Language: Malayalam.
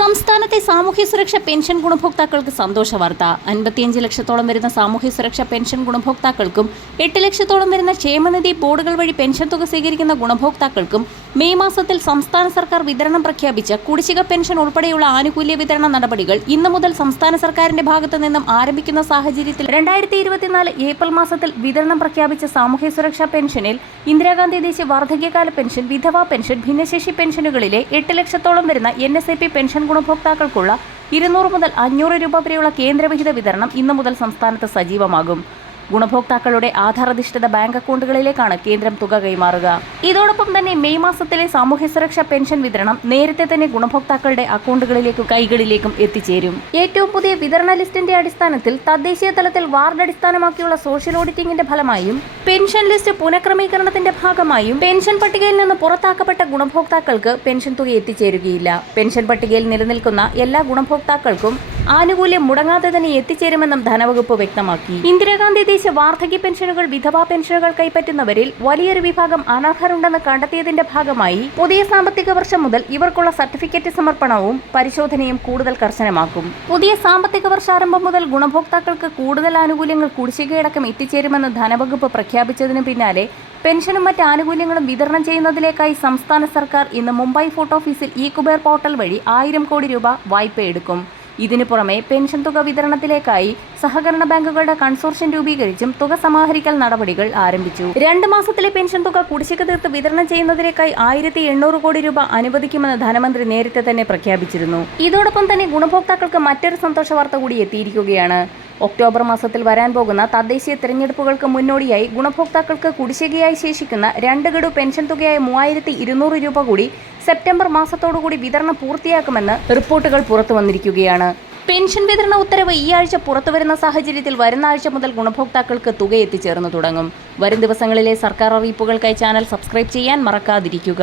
സംസ്ഥാനത്തെ സാമൂഹ്യ സുരക്ഷ പെൻഷൻ ഗുണഭോക്താക്കൾക്ക് സന്തോഷ വാർത്ത. അൻപത്തിയഞ്ച് ലക്ഷത്തോളം വരുന്ന സാമൂഹ്യ സുരക്ഷ പെൻഷൻ ഗുണഭോക്താക്കൾക്കും എട്ട് ലക്ഷത്തോളം വരുന്ന ക്ഷേമനിധി ബോർഡുകൾ വഴി പെൻഷൻ തുക സ്വീകരിക്കുന്ന ഗുണഭോക്താക്കൾക്കും മെയ് മാസത്തിൽ സംസ്ഥാന സർക്കാർ വിതരണം പ്രഖ്യാപിച്ച കുടിശ്ശിക പെൻഷൻ ഉൾപ്പെടെയുള്ള ആനുകൂല്യ വിതരണ നടപടികൾ ഇന്നു മുതൽ സംസ്ഥാന സർക്കാരിന്റെ ഭാഗത്തു നിന്നും ആരംഭിക്കുന്ന സാഹചര്യത്തിൽ രണ്ടായിരത്തി ഇരുപത്തിനാല് ഏപ്രിൽ മാസത്തിൽ വിതരണം പ്രഖ്യാപിച്ച സാമൂഹ്യ സുരക്ഷാ പെൻഷനിൽ ഇന്ദിരാഗാന്ധി ദേശീയ വാർദ്ധക്യകാല പെൻഷൻ വിധവാ പെൻഷൻ ഭിന്നശേഷി പെൻഷനുകളിലെ എട്ട് ലക്ഷത്തോളം വരുന്ന എൻ പെൻഷൻ ഗുണഭോക്താക്കൾക്കുള്ള ഇരുന്നൂറ് മുതൽ അഞ്ഞൂറ് രൂപ വരെയുള്ള കേന്ദ്രവിഹിത വിതരണം ഇന്നു മുതൽ സംസ്ഥാനത്ത് സജീവമാകും. ഗുണഭോക്താക്കളുടെ ആധാരധിഷ്ഠിത ബാങ്ക് അക്കൗണ്ടുകളിലേക്കാണ് കേന്ദ്രം തുക കൈമാറുക. ഇതോടൊപ്പം തന്നെ മെയ് മാസത്തിലെ സാമൂഹ്യ സുരക്ഷാ പെൻഷൻ വിതരണം നേരത്തെ തന്നെ ഗുണഭോക്താക്കളുടെ അക്കൗണ്ടുകളിലേക്കും കൈകളിലേക്കും എത്തിച്ചേരും. ഏറ്റവും പുതിയ വിതരണ ലിസ്റ്റിന്റെ അടിസ്ഥാനത്തിൽ തദ്ദേശീയ തലത്തിൽ വാർഡ് അടിസ്ഥാനമാക്കിയുള്ള സോഷ്യൽ ഓഡിറ്റിംഗിന്റെ ഫലമായും പെൻഷൻ ലിസ്റ്റ് പുനഃക്രമീകരണത്തിന്റെ ഭാഗമായും പെൻഷൻ പട്ടികയിൽ നിന്ന് പുറത്താക്കപ്പെട്ട ഗുണഭോക്താക്കൾക്ക് പെൻഷൻ തുക എത്തിച്ചേരുകയില്ല. പെൻഷൻ പട്ടികയിൽ നിലനിൽക്കുന്ന എല്ലാ ഗുണഭോക്താക്കൾക്കും ആനുകൂല്യം മുടങ്ങാതെ തന്നെ എത്തിച്ചേരുമെന്നും ധനവകുപ്പ് വ്യക്തമാക്കി. ഇന്ദിരാഗാന്ധി ദേശീയ വാർദ്ധക്യ പെൻഷനുകൾ വിധവാ പെൻഷനുകൾ കൈപ്പറ്റുന്നവരിൽ വലിയൊരു വിഭാഗം അനർഹരുണ്ടെന്ന് കണ്ടെത്തിയതിന്റെ ഭാഗമായി പുതിയ സാമ്പത്തിക വർഷം മുതൽ ഇവർക്കുള്ള സർട്ടിഫിക്കറ്റ് സമർപ്പണവും പരിശോധനയും കൂടുതൽ കർശനമാക്കും. പുതിയ സാമ്പത്തിക വർഷാരംഭം മുതൽ ഗുണഭോക്താക്കൾക്ക് കൂടുതൽ ആനുകൂല്യങ്ങൾ കുടിശ്ശികയടക്കം എത്തിച്ചേരുമെന്ന് ധനവകുപ്പ് പ്രഖ്യാപിച്ചതിനു പിന്നാലെ പെൻഷനും മറ്റ് ആനുകൂല്യങ്ങളും വിതരണം ചെയ്യുന്നതിലേക്കായി സംസ്ഥാന സർക്കാർ ഇന്ന് മുംബൈ ഫോർട്ട് ഓഫീസിൽ ഇ കുബേർ പോർട്ടൽ വഴി ആയിരം കോടി രൂപ വായ്പ എടുക്കും ഇതിനു പുറമെ പെൻഷൻ തുക വിതരണത്തിലേക്കായി സഹകരണ ബാങ്കുകളുടെ കൺസോർഷ്യം രൂപീകരിച്ചും തുക സമാഹരിക്കൽ നടപടികൾ ആരംഭിച്ചു. രണ്ട് മാസത്തിലെ പെൻഷൻ തുക കുടിശ്ശിക തീർത്ത് വിതരണം ചെയ്യുന്നതിലേക്കായി ആയിരത്തി കോടി രൂപ അനുവദിക്കുമെന്ന് ധനമന്ത്രി നേരത്തെ തന്നെ പ്രഖ്യാപിച്ചിരുന്നു. ഇതോടൊപ്പം തന്നെ ഗുണഭോക്താക്കൾക്ക് മറ്റൊരു സന്തോഷ വാർത്ത കൂടി എത്തിയിരിക്കുകയാണ്. ഒക്ടോബർ മാസത്തിൽ വരാൻ പോകുന്ന തദ്ദേശീയ തെരഞ്ഞെടുപ്പുകൾക്ക് മുന്നോടിയായി ഗുണഭോക്താക്കൾക്ക് കുടിശ്ശികയായി ശേഷിക്കുന്ന രണ്ട് ഗഡു പെൻഷൻ തുകയായ മൂവായിരത്തി രൂപ കൂടി സെപ്റ്റംബർ മാസത്തോടുകൂടി വിതരണം പൂർത്തിയാക്കുമെന്ന് റിപ്പോർട്ടുകൾ പുറത്തു വന്നിരിക്കുകയാണ്. പെൻഷൻ വിതരണ ഉത്തരവ് ഈ ആഴ്ച പുറത്തുവരുന്ന സാഹചര്യത്തിൽ വരുന്ന ആഴ്ച മുതൽ ഗുണഭോക്താക്കൾക്ക് തുക എത്തിച്ചേർന്നു തുടങ്ങും. വരും ദിവസങ്ങളിലെ സർക്കാർ അറിയിപ്പുകൾക്കായി ചാനൽ സബ്സ്ക്രൈബ് ചെയ്യാൻ മറക്കാതിരിക്കുക.